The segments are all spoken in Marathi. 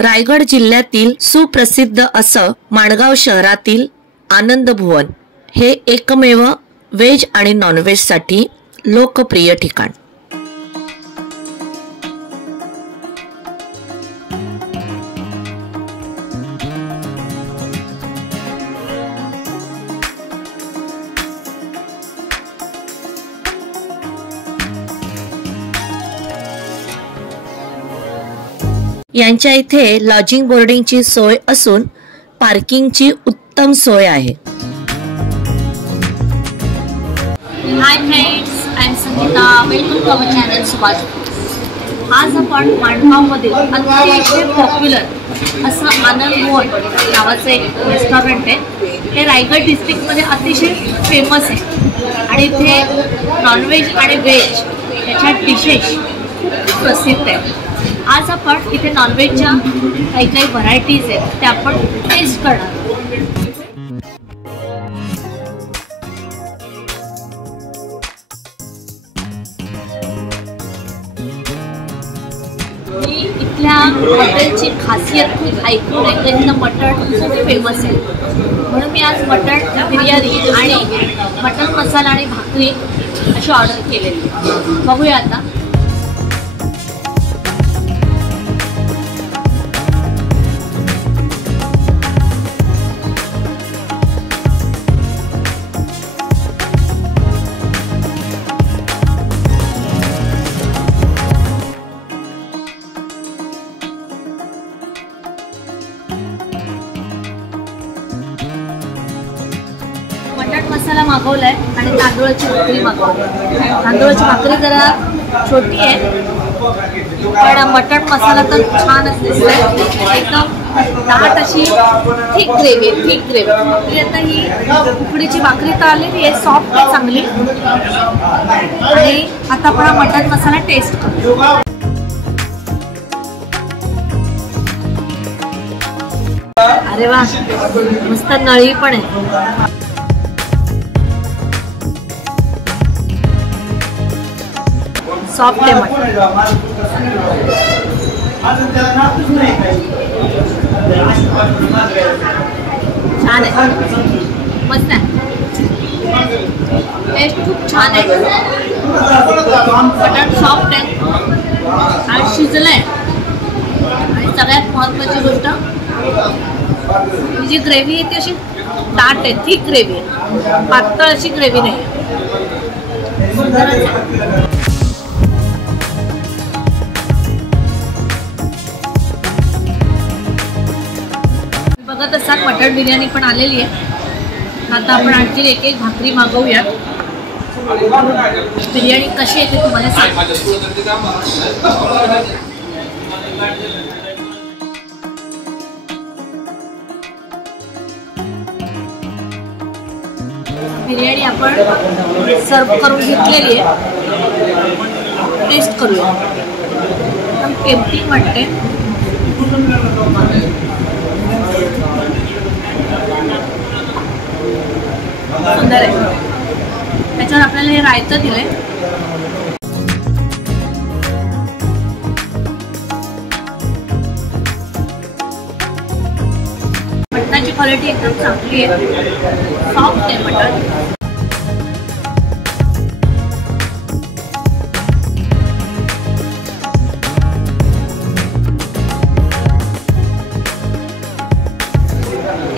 रायगड जिल्ह्यातील सुप्रसिद्ध असं माणगाव शहरातील आनंद भुवन हे एकमेव व्हेज आणि नॉनव्हेज साठी लोकप्रिय ठिकाण। यांच्या इथे लॉजिंग बोर्डिंगची सोय असून पार्किंगची उत्तम सोय आहे। Hi friends, I am Sangeeta, welcome to our channel Subhash. आज आपण माणगावमध्ये अतिशय पॉप्युलर असं आनंद भुवन नावाचं एक रेस्टॉरंट आहे। हे रायगड डिस्ट्रिक्टमध्ये अतिशय फेमस आहे आणि इथे नॉनव्हेज आणि व्हेज याच्या डिशेस खूप प्रसिद्ध आहेत। आज आपण इथे नॉनव्हेजच्या काही व्हरायटीज आहेत त्या आपण टेस्ट करणार। मी इथल्या हॉटेलची खासियत खूप ऐकून आहे, त्यांचं मटण खूप फेमस आहे, म्हणून मी आज मटण बिर्याणी आणि मटण मसाला आणि भाकरी अशी ऑर्डर केलेली। बघूया आता। मटण मसाला मागवलाय आणि तांदूळाची भाकरी मागवली। तांदूळाची भाकरी जरा छोटी आहे पण मटण मसाला तर छानच दिसतोय, एकदम दाट अशी थिक ग्रेव्ही। आता ही उकडीची भाकरी तर आलेली आहे, सॉफ्ट आहे चांगली। आणि आता आपण हा मटण मसाला टेस्ट करू। अरे वा, मस्त नळी पण आहे। सॉफ्ट आहे मटण, छान आहे, मस्त आहे, टेस्ट खूप छान आहे। मटण सॉफ्ट आहे आणि शिजलंय आणि सगळ्यात महत्त्वाची गोष्ट ही जी ग्रेव्ही आहे ती अशी दाट आहे, थिक ग्रेव्ही आहे, पातळ अशी ग्रेव्ही नाही आहे, सुंदरच आहे। बघत असाल मटण बिर्याणी पण आलेली आहे। आता आपण आणखी एक भाकरी मागवूया। बिर्याणी कशी येते तुम्हाला सांग। बिर्याणी आपण सर्व करून घेतलेली आहे, टेस्ट करूया। एकदम किमती वाटते, सुंदर आहे। त्याच्यावर आपल्याला हे रायतं दिलंय। मटणाची क्वालिटी एकदम चांगली आहे, सॉफ्ट आहे मटण।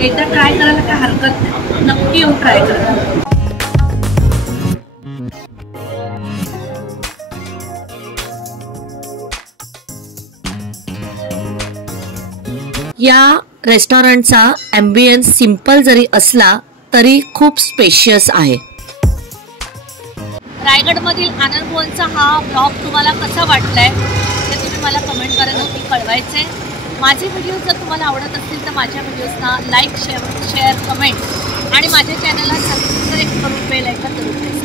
एकदा ट्राय करायला काय हरकत नाही, नक्की येऊन ट्राय करा। या रेस्टॉरंटचा ॲम्बियन्स सिंपल जरी असला तरी खूप स्पेशियस आहे। रायगडमधील आनंद भुवनचा हा ब्लॉग तुम्हाला कसा वाटलाय ते तुम्ही मला कमेंट करा, नक्की कळवायचे। माझे व्हिडिओ जर तुम्हाला आवडत असतील तर माझ्या व्हिडिओजना लाईक शेअर कमेंट आणि माझ्या चॅनलला सबस्क्राईब करून बेल आयकॉन जरूर प्रेस